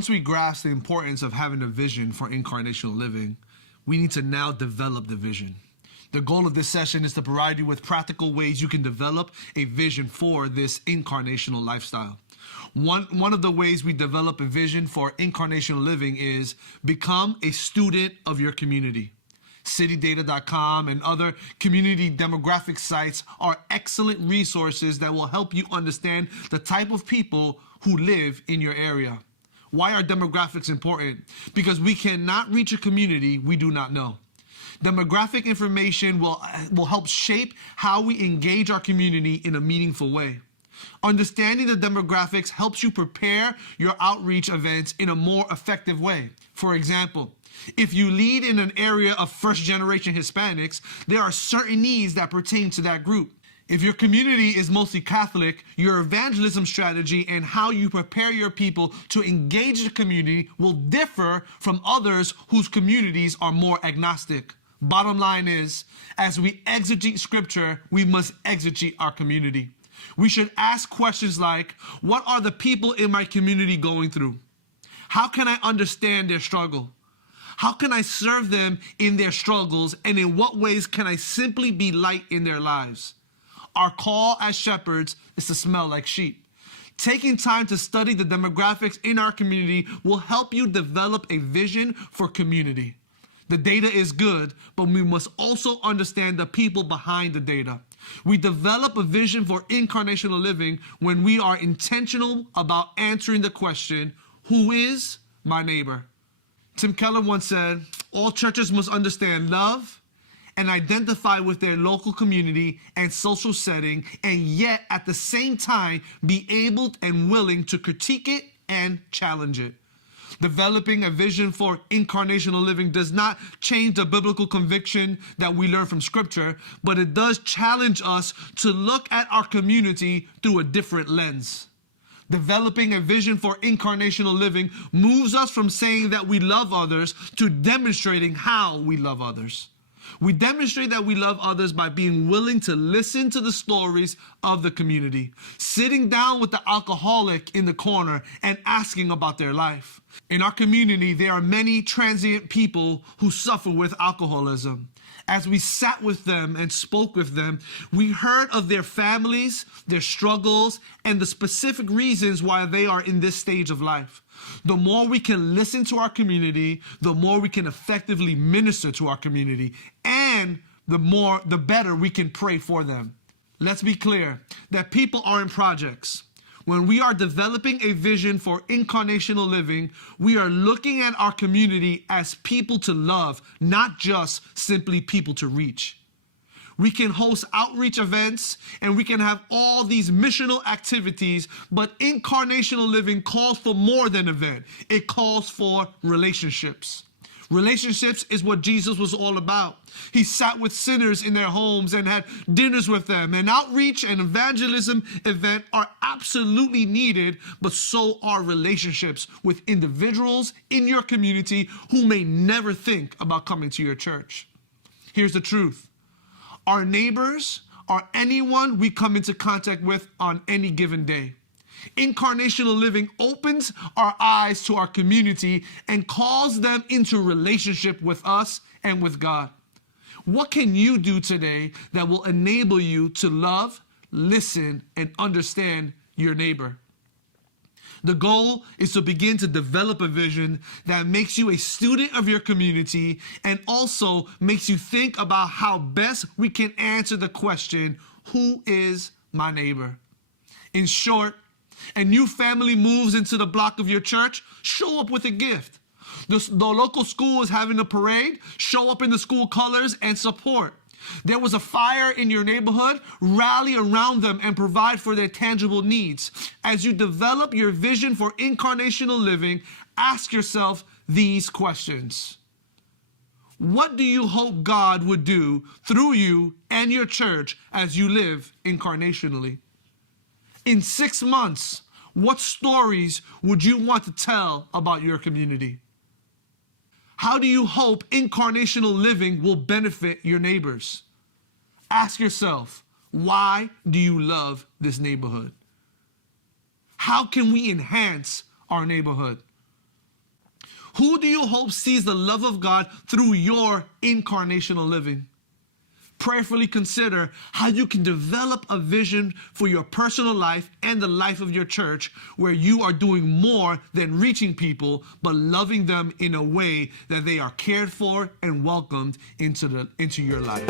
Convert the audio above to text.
Once we grasp the importance of having a vision for incarnational living, we need to now develop the vision. The goal of this session is to provide you with practical ways you can develop a vision for this incarnational lifestyle. One of the ways we develop a vision for incarnational living is become a student of your community. CityData.com and other community demographic sites are excellent resources that will help you understand the type of people who live in your area. Why are demographics important? Because we cannot reach a community we do not know. Demographic information will help shape how we engage our community in a meaningful way. Understanding the demographics helps you prepare your outreach events in a more effective way. For example, if you lead in an area of first-generation Hispanics, there are certain needs that pertain to that group. If your community is mostly Catholic, your evangelism strategy and how you prepare your people to engage the community will differ from others whose communities are more agnostic. Bottom line is, as we exegete scripture, we must exegete our community. We should ask questions like, what are the people in my community going through? How can I understand their struggle? How can I serve them in their struggles? And in what ways can I simply be light in their lives? Our call as shepherds is to smell like sheep. Taking time to study the demographics in our community will help you develop a vision for community. The data is good, but we must also understand the people behind the data. We develop a vision for incarnational living when we are intentional about answering the question, who is my neighbor? Tim Keller once said, all churches must understand love and identify with their local community and social setting, and yet at the same time be able and willing to critique it and challenge it. Developing a vision for incarnational living does not change the biblical conviction that we learn from scripture, but it does challenge us to look at our community through a different lens. Developing a vision for incarnational living moves us from saying that we love others to demonstrating how we love others. We demonstrate that we love others by being willing to listen to the stories of the community, sitting down with the alcoholic in the corner and asking about their life. In our community, there are many transient people who suffer with alcoholism. As we sat with them and spoke with them, we heard of their families, their struggles, and the specific reasons why they are in this stage of life. The more we can listen to our community, the more we can effectively minister to our community, and the better we can pray for them. Let's be clear that people aren't projects. When we are developing a vision for incarnational living, we are looking at our community as people to love, not just simply people to reach. We can host outreach events and we can have all these missional activities, but incarnational living calls for more than an event. It calls for relationships. Relationships is what Jesus was all about. He sat with sinners in their homes and had dinners with them. And outreach and evangelism event are absolutely needed, but so are relationships with individuals in your community who may never think about coming to your church. Here's the truth. Our neighbors are anyone we come into contact with on any given day. Incarnational living opens our eyes to our community and calls them into relationship with us and with God. What can you do today that will enable you to love, listen, and understand your neighbor? The goal is to begin to develop a vision that makes you a student of your community and also makes you think about how best we can answer the question, who is my neighbor? In short, a new family moves into the block of your church, show up with a gift. The local school is having a parade, show up in the school colors and support. There was a fire in your neighborhood, rally around them and provide for their tangible needs. As you develop your vision for incarnational living, ask yourself these questions. What do you hope God would do through you and your church as you live incarnationally? In 6 months, what stories would you want to tell about your community? How do you hope incarnational living will benefit your neighbors? Ask yourself, why do you love this neighborhood? How can we enhance our neighborhood? Who do you hope sees the love of God through your incarnational living? Prayerfully consider how you can develop a vision for your personal life and the life of your church where you are doing more than reaching people, but loving them in a way that they are cared for and welcomed into your life.